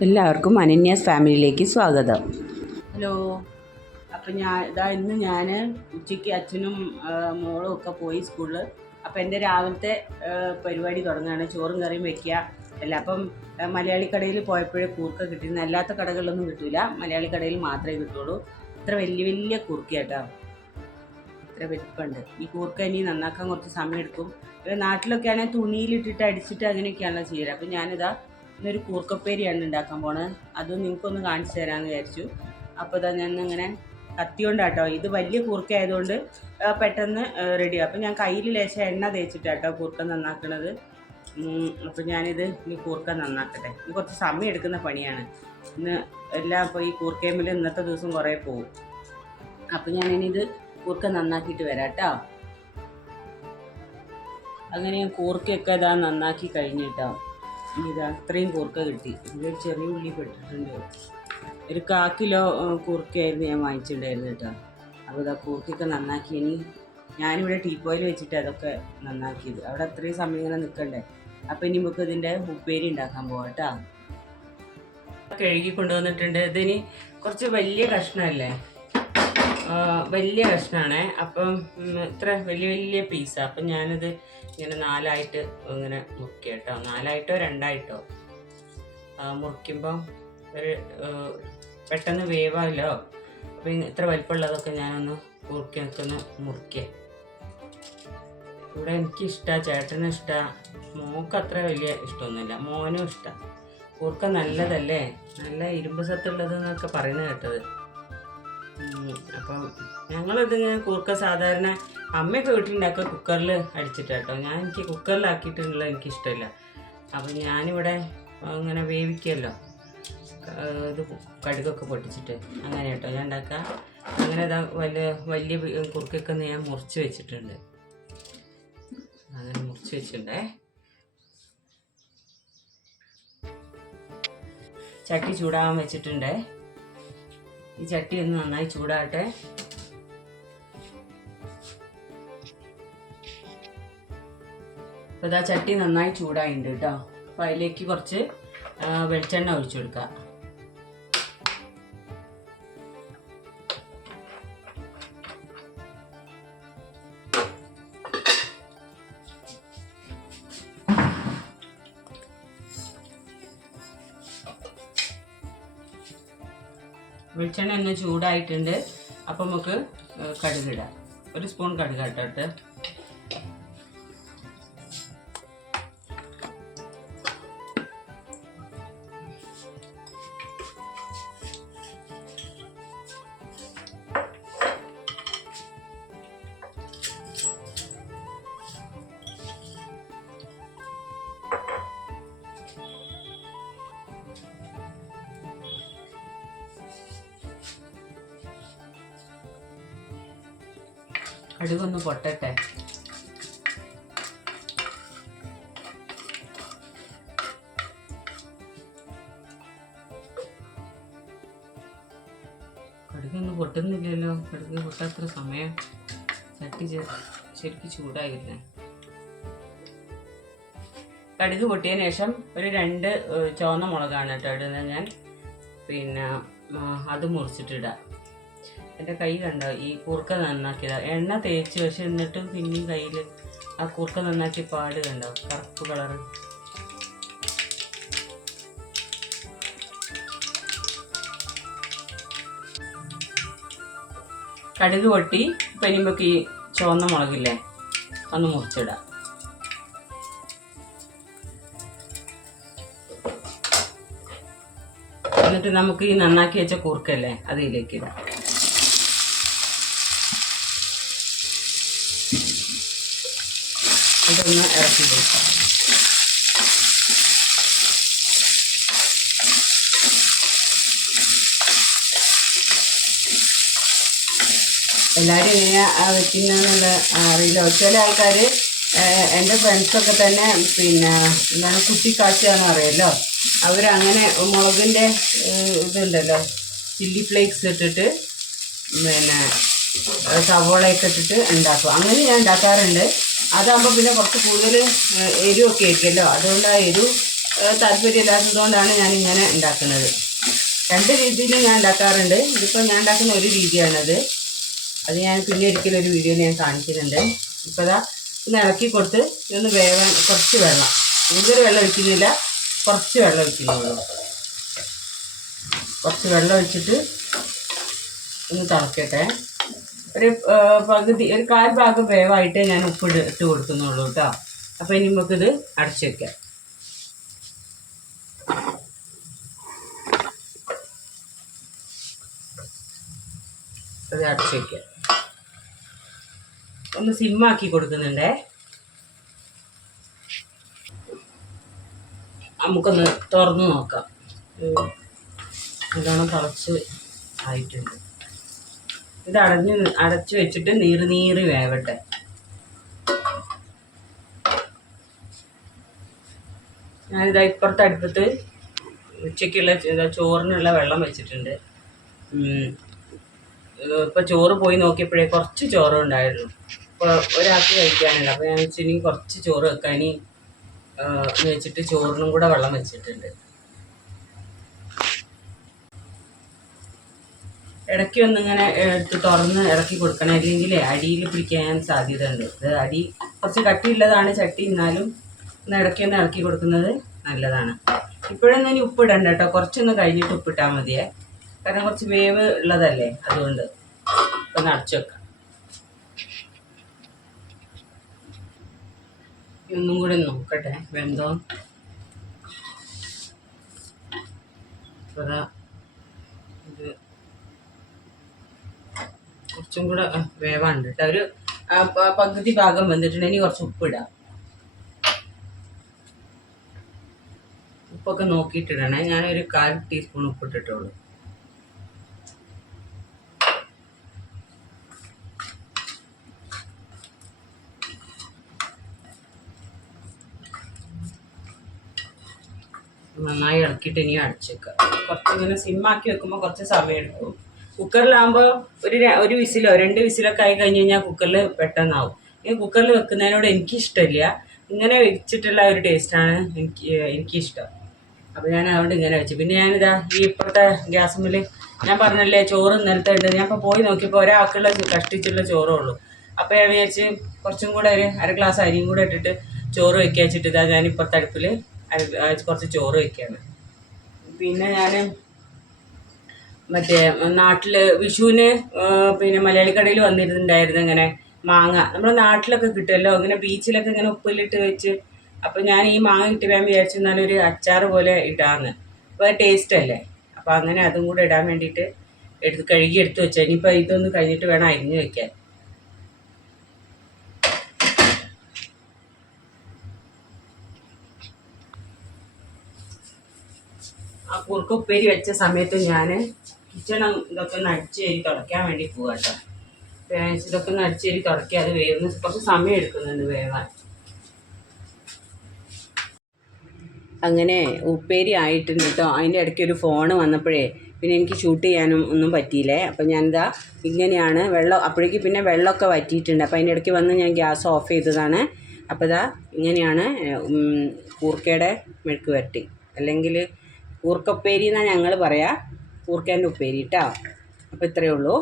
എല്ലാവർക്കും അനന്യാസ് ഫാമിലിയിലേക്ക് സ്വാഗതം. ഹലോ. അപ്പം ഇന്ന് ഞാൻ ഉച്ചയ്ക്ക് അച്ഛനും മോളും ഒക്കെ പോയി സ്കൂളിൽ. അപ്പം എൻ്റെ രാവിലത്തെ പരിപാടി തുടങ്ങുകയാണ്. ചോറും കറിയും വയ്ക്കുക അല്ല. അപ്പം മലയാളി കടയിൽ പോയപ്പോഴേ കൂർക്ക കിട്ടിയിരുന്നു. അല്ലാത്ത കടകളിലൊന്നും കിട്ടില്ല, മലയാളി കടയിൽ മാത്രമേ കിട്ടുള്ളൂ. ഇത്ര വലിയ വലിയ കൂർക്കയാട്ടോ, ഇത്ര വലിപ്പമുണ്ട്. ഈ കൂർക്ക ഇനി നന്നാക്കാൻ കുറച്ച് സമയം എടുക്കും. നാട്ടിലൊക്കെ ആണെങ്കിൽ തുണിയിലിട്ടിട്ട് അടിച്ചിട്ട് അങ്ങനെയൊക്കെയാണല്ലോ ചെയ്യുക. അപ്പം ഞാനിതാ ഇന്നൊരു കൂർക്കപ്പേരിയാണ് ഉണ്ടാക്കാൻ പോണത്. അതും നിങ്ങൾക്കൊന്ന് കാണിച്ചു തരാമെന്ന് വിചാരിച്ചു. അപ്പോൾ ഇതാ ഞാൻ ഇങ്ങനെ കത്തി കൊണ്ടാട്ടോ, ഇത് വലിയ കൂർക്ക ആയതുകൊണ്ട് പെട്ടെന്ന് റെഡിയാവും. അപ്പോൾ ഞാൻ കയ്യിൽ ലേശം എണ്ണ തേച്ചിട്ടാട്ടോ കൂർക്ക നന്നാക്കണത്. അപ്പോൾ ഞാനിത് ഈ കൂർക്ക നന്നാക്കട്ടെ. ഇത് കുറച്ച് സമയം എടുക്കുന്ന പണിയാണ്. ഇന്ന് എല്ലാം ഇപ്പോൾ ഈ കൂർക്കയമ്മിൽ ഇന്നത്തെ ദിവസം കുറേ പോകും. അപ്പോൾ ഞാനിത് കൂർക്ക നന്നാക്കിയിട്ട് വരാം കേട്ടോ. അങ്ങനെ ഞാൻ കൂർക്കയൊക്കെ ഇതാ നന്നാക്കി കഴിഞ്ഞിട്ടോ. ഇതാ അത്രയും കൂർക്ക കിട്ടി. ഇതിൽ ചെറിയ ഉള്ളി പെട്ടിട്ടുണ്ട്. ഒരു 1/4 കിലോ കൂർക്കയായിരുന്നു ഞാൻ വാങ്ങിച്ചിട്ടുണ്ടായിരുന്നു കേട്ടോ. അപ്പോൾ ഇതാ കൂർക്കയൊക്കെ നന്നാക്കി. ഇനി ഞാനിവിടെ ടീപ്പോയിൽ വെച്ചിട്ട് അതൊക്കെ നന്നാക്കിയത്. അവിടെ അത്രയും സമയം ഇങ്ങനെ നിൽക്കണ്ടേ. അപ്പോൾ ഇനി നമുക്ക് ഇതിൻ്റെ ഉപ്പേരി ഉണ്ടാക്കാൻ പോകാം കേട്ടോ. കഴുകി കൊണ്ടുവന്നിട്ടുണ്ട്. ഇതിന് കുറച്ച് വലിയ കഷ്ണമല്ലേ, വലിയ കഷ്ണമാണേ. അപ്പം ഇത്ര വലിയ വലിയ പീസാണ്. അപ്പം ഞാനിത് ഇങ്ങനെ 4ആയിട്ട് ഇങ്ങനെ മുറിക്കുക കേട്ടോ. 4ആയിട്ടോ 2ആയിട്ടോ മുറിക്കുമ്പം ഒരു പെട്ടെന്ന് വേവാമല്ലോ. അപ്പം ഇത്ര വലിപ്പമുള്ളതൊക്കെ ഞാനൊന്ന് കൂർക്കൊന്ന് മുറിക്കുക. ഇവിടെ എനിക്കിഷ്ടമാണ്, ചേട്ടനും ഇഷ്ടമാണ്, മോൾക്ക് അത്ര വലിയ ഇഷ്ടമൊന്നുമില്ല, മോനും ഇഷ്ടമാണ്. കൂർക്ക നല്ലതല്ലേ, നല്ല ഇരുമ്പ് സത്തുള്ളതെന്നൊക്കെ പറയുന്നത് കേട്ടത്. അപ്പം ഞങ്ങളിതിങ്ങനെ കൂർക്ക സാധാരണ അമ്മയൊക്കെ വീട്ടിലുണ്ടാക്കുക കുക്കറിൽ അടിച്ചിട്ടാട്ടോ. എനിക്ക് കുക്കറിലാക്കിയിട്ടുള്ള എനിക്കിഷ്ടമില്ല. അപ്പം ഞാനിവിടെ ഇങ്ങനെ വേവിക്കുമല്ലോ, ഇത് കടുകൊക്കെ പൊട്ടിച്ചിട്ട് അങ്ങനെ കേട്ടോ ഞാൻ ഉണ്ടാക്കുക. അങ്ങനെ ഇതാ വലിയ കുറുക്കൊക്കെ ഞാൻ മുറിച്ച് വെച്ചിട്ടുണ്ട്. അങ്ങനെ മുറിച്ച് വെച്ചിട്ടുണ്ടേ. ചട്ടി ചൂടാകാൻ വെച്ചിട്ടുണ്ടേ. ഈ ചട്ടി ഒന്ന് നന്നായി ചൂടാകട്ടെ. അപ്പോൾ ഇതാ ചട്ടി നന്നായി ചൂടായിട്ടുണ്ട് കേട്ടോ. അപ്പോൾ അതിലേക്ക് കുറച്ച് വെളിച്ചെണ്ണ ഒഴിച്ചു കൊടുക്കുക. വെളിച്ചെണ്ണ ഒന്ന് ചൂടായിട്ടുണ്ട്. അപ്പം നമുക്ക് കടുകിടാം. 1 സ്പൂൺ കടുക് ഇട്ടിട്ട് കടുകൊന്ന് പൊട്ടട്ടെ. കടുകൊന്നും പൊട്ടുന്നില്ലല്ലോ. കടുക് പൊട്ടാത്ര സമയം. ചട്ടി ശരിക്കും ചൂടായില്ലേ. കടുക് പൊട്ടിയതിന് ശേഷം ഒരു 2 ചുവന്ന മുളകാണ് കേട്ടോ ഇടുന്നത് ഞാൻ. പിന്നെ അത് മുറിച്ചിട്ടിടാം. എൻ്റെ കൈ കണ്ടോ, ഈ കൂർക്ക നന്നാക്കിയതാണ്. എണ്ണ തേച്ച്, പക്ഷെ എന്നിട്ടും പിന്നെയും കയ്യിൽ ആ കൂർക്ക നന്നാക്കി പാട് കണ്ടോ, കറുപ്പ് കളറ്. കടുക് പൊട്ടി. ഇപ്പം ഇനിമ്പൊക്കെ ഈ ചുവന്ന മുളകില്ലേ ഒന്ന് മുറിച്ചിടാം. എന്നിട്ട് നമുക്ക് ഈ നന്നാക്കി വെച്ച കൂർക്കല്ലേ അതിലേക്ക് ഇടാം. ഇതൊന്ന് ഇറക്കി കൊടുക്കാം. എല്ലാവരും എങ്ങനെയാണ് വെക്കുന്നതെന്നുള്ള അറിയില്ല. ചില ആൾക്കാർ, എൻ്റെ ഫ്രണ്ട്സൊക്കെ തന്നെ പിന്നെ എന്താണ് കുത്തിക്കാച്ചാന്ന് അറിയാമല്ലോ, അവരങ്ങനെ മുളകിൻ്റെ ഇതുണ്ടല്ലോ, ചില്ലി ഫ്ലേക്സ് ഇട്ടിട്ട് പിന്നെ സവോളയൊക്കെ ഇട്ടിട്ട് ഉണ്ടാക്കും. അങ്ങനെ ഞാൻ ഉണ്ടാക്കാറുണ്ട്. അതാകുമ്പോൾ പിന്നെ കുറച്ച് കൂടുതൽ എരിവൊക്കെ ആയിരിക്കുമല്ലോ, അതുകൊണ്ട് ആ എരിവ് താല്പര്യമില്ലാത്തതുകൊണ്ടാണ് ഞാൻ ഇങ്ങനെ ഉണ്ടാക്കുന്നത്. രണ്ട് രീതിയിൽ ഞാൻ ഉണ്ടാക്കാറുണ്ട്. ഇതിപ്പോൾ ഞാൻ ഉണ്ടാക്കുന്ന ഒരു രീതിയാണത്. അത് ഞാൻ പിന്നെ ഒരിക്കലും ഒരു വീഡിയോയിൽ ഞാൻ കാണിക്കുന്നുണ്ട്. ഇപ്പോൾ ഇതാ ഒന്ന് ഇളക്കി കൊടുത്ത് ഇതൊന്ന് വേവാൻ കുറച്ച് വെള്ളം, കൂടുതൽ വെള്ളം ഒഴിക്കുന്നില്ല, കുറച്ച് വെള്ളം ഒഴിക്കുന്നുള്ളൂ. കുറച്ച് വെള്ളം ഒഴിച്ചിട്ട് ഒന്ന് തിളക്കട്ടെ. ഒരു പകുതി, ഒരു കാൽ ഭാഗം വേവായിട്ടേ ഞാൻ ഉപ്പ് ഇട്ട് കൊടുക്കുന്നുള്ളൂ കേട്ടോ. അപ്പോൾ ഇനി നമുക്കിത് അടച്ചു വയ്ക്കാം. അത് അടച്ചു വയ്ക്കാം. ഒന്ന് സിമ്മാക്കി കൊടുക്കുന്നുണ്ടേ. നമുക്കൊന്ന് തുറന്ന് നോക്കാം. നല്ലോണം തിളച്ച് ആയിട്ടുണ്ട്. ഇത് അടച്ചു വെച്ചിട്ട് നീറി വേവട്ടെ. ഞാനിതാ ഇപ്പുറത്തെ അടുപ്പത്ത് ഉച്ചയ്ക്കുള്ള ചോറിനുള്ള വെള്ളം വെച്ചിട്ടുണ്ട്. ഇപ്പോൾ ചോറ് പോയി നോക്കിയപ്പോഴേ കുറച്ച് ചോറ് ഉണ്ടായിരുന്നു. ഇപ്പോൾ ഒരാൾക്ക് കഴിക്കാനുണ്ട്. അപ്പോൾ ഞാൻ വെച്ചിനി കുറച്ച് ചോറ് വെക്കാൻ വെച്ചിട്ട് ചോറിനും കൂടെ വെള്ളം വെച്ചിട്ടുണ്ട്. ഇടയ്ക്ക് ഒന്നിങ്ങനെ എടുത്ത് തുറന്ന് ഇറക്കി കൊടുക്കണം, അല്ലെങ്കിൽ അടിയിൽ പിടിക്കാൻ സാധ്യത ഉണ്ട്. ഇത് അടി കുറച്ച് കട്ടിയുള്ളതാണ് ചട്ടി, എന്നാലും ഒന്ന് ഇടയ്ക്കൊന്ന് ഇറക്കി കൊടുക്കുന്നത് നല്ലതാണ്. ഇപ്പോഴൊന്നും ഇനി ഉപ്പിടണ്ട കേട്ടോ, കുറച്ചൊന്ന് കഴിഞ്ഞിട്ട് ഉപ്പിട്ടാൽ മതിയേ. കാരണം കുറച്ച് വേവ് ഉള്ളതല്ലേ, അതുകൊണ്ട് ഒന്ന് അടച്ചു വെക്കാം. ഒന്നും കൂടെ നോക്കട്ടെ വെന്തോ. അതാ ഇത് കുറച്ചും കൂടെ വേവാണ്ട് കേട്ടോ. ഒരു പകുതി ഭാഗം വെന്തിട്ടുണ്ടെങ്കിൽ കുറച്ച് ഉപ്പിടാം. ഉപ്പൊക്കെ നോക്കിയിട്ടിടണേ. ഞാനൊരു 1/4 ടീസ്പൂൺ ഉപ്പിട്ടിട്ടുള്ളൂ. നന്നായി ഇളക്കിയിട്ട് ഇനി അടച്ചു വെക്കുക. കുറച്ചിങ്ങനെ സിമ്മാക്കി വെക്കുമ്പോൾ കുറച്ച് സമയം എടുക്കും. കുക്കറിലാകുമ്പോൾ ഒരു വിസിലോ 2 വിസിലൊക്കെ ആയി കഴിഞ്ഞ് കഴിഞ്ഞാൽ കുക്കറിൽ പെട്ടെന്നാവും. ഈ കുക്കറിൽ വെക്കുന്നതിനോട് എനിക്കിഷ്ടമില്ല. ഇങ്ങനെ വെച്ചിട്ടുള്ള ഒരു ടേസ്റ്റാണ് എനിക്കിഷ്ടം. അപ്പോൾ ഞാൻ അതുകൊണ്ട് ഇങ്ങനെ വെച്ചു. പിന്നെ ഞാനിതാ ഈ ഇപ്പോഴത്തെ ഗ്യാസുമ്മിൽ ഞാൻ പറഞ്ഞല്ലേ ചോറ് ഇന്നലത്തെ ഉണ്ട്. ഞാൻ ഇപ്പോൾ പോയി നോക്കിയപ്പോൾ ഒരാൾക്കുള്ള കഷ്ടിച്ചുള്ള ചോറേ ഉള്ളൂ. അപ്പോൾ ഞാൻ വിചാരിച്ച് കുറച്ചും കൂടെ ഒരു 1/2 ഗ്ലാസ് അരിയും കൂടെ ഇട്ടിട്ട് ചോറ് വയ്ക്കുക വെച്ചിട്ട് ഇതാ ഞാൻ ഇപ്പോഴത്തെ അടുപ്പിൽ കുറച്ച് ചോറ് വയ്ക്കുകയാണ്. പിന്നെ ഞാൻ മറ്റേ നാട്ടിൽ വിഷുവിന് പിന്നെ മലയാളിക്കടയിൽ വന്നിരുന്നുണ്ടായിരുന്നു ഇങ്ങനെ മാങ്ങ. നമ്മുടെ നാട്ടിലൊക്കെ കിട്ടുമല്ലോ ഇങ്ങനെ ബീച്ചിലൊക്കെ ഇങ്ങനെ ഉപ്പിലിട്ട് വെച്ച്. അപ്പോൾ ഞാൻ ഈ മാങ്ങ കിട്ടിയാൽ വിചാരിച്ചു എന്നാലൊരു അച്ചാർ പോലെ ഇടാമെന്ന്. അപ്പോൾ അത് ടേസ്റ്റ് അല്ലേ. അപ്പോൾ അങ്ങനെ അതും കൂടെ ഇടാൻ വേണ്ടിയിട്ട് കഴുകി എടുത്ത് വെച്ചാൽ ഇനിയിപ്പോൾ ഇതൊന്ന് കഴിഞ്ഞിട്ട് വേണം അരിഞ്ഞ് വയ്ക്കാൻ. ആ കുറുക്ക ഉപ്പേരി വെച്ച സമയത്ത് ഞാൻ കിച്ചൺ ഇതൊക്കെ ഒന്ന് അടിച്ചേരി തുടയ്ക്കാൻ വേണ്ടി പോകാം കേട്ടോ. ഇതൊക്കെ ഒന്ന് അടിച്ചേരി തുടയ്ക്കുക. അത് വേവുന്ന കുറച്ച് സമയം എടുക്കുന്നുണ്ട് വേവാൻ. അങ്ങനെ ഉപ്പേരി ആയിട്ടുണ്ട് കേട്ടോ. അതിൻ്റെ ഇടയ്ക്ക് ഒരു ഫോണ് വന്നപ്പോഴേ പിന്നെ എനിക്ക് ഷൂട്ട് ചെയ്യാനും ഒന്നും പറ്റിയില്ലേ. അപ്പോൾ ഞാനിതാ ഇങ്ങനെയാണ് അപ്പോഴേക്ക് പിന്നെ വെള്ളമൊക്കെ വറ്റിയിട്ടുണ്ട്. അപ്പോൾ അതിൻ്റെ ഇടയ്ക്ക് വന്ന് ഞാൻ ഗ്യാസ് ഓഫ് ചെയ്തതാണ്. അപ്പോൾ ഇതാ ഇങ്ങനെയാണ് കൂർക്കയുടെ മെഴുക്ക് വരട്ടി, അല്ലെങ്കിൽ കൂർക്കപ്പേരി എന്നാണ് ഞങ്ങൾ പറയാം. കൂർക്കേൻ്റെ ഉപ്പേരി കേട്ടോ. അപ്പോൾ ഇത്രയേ ഉള്ളൂ.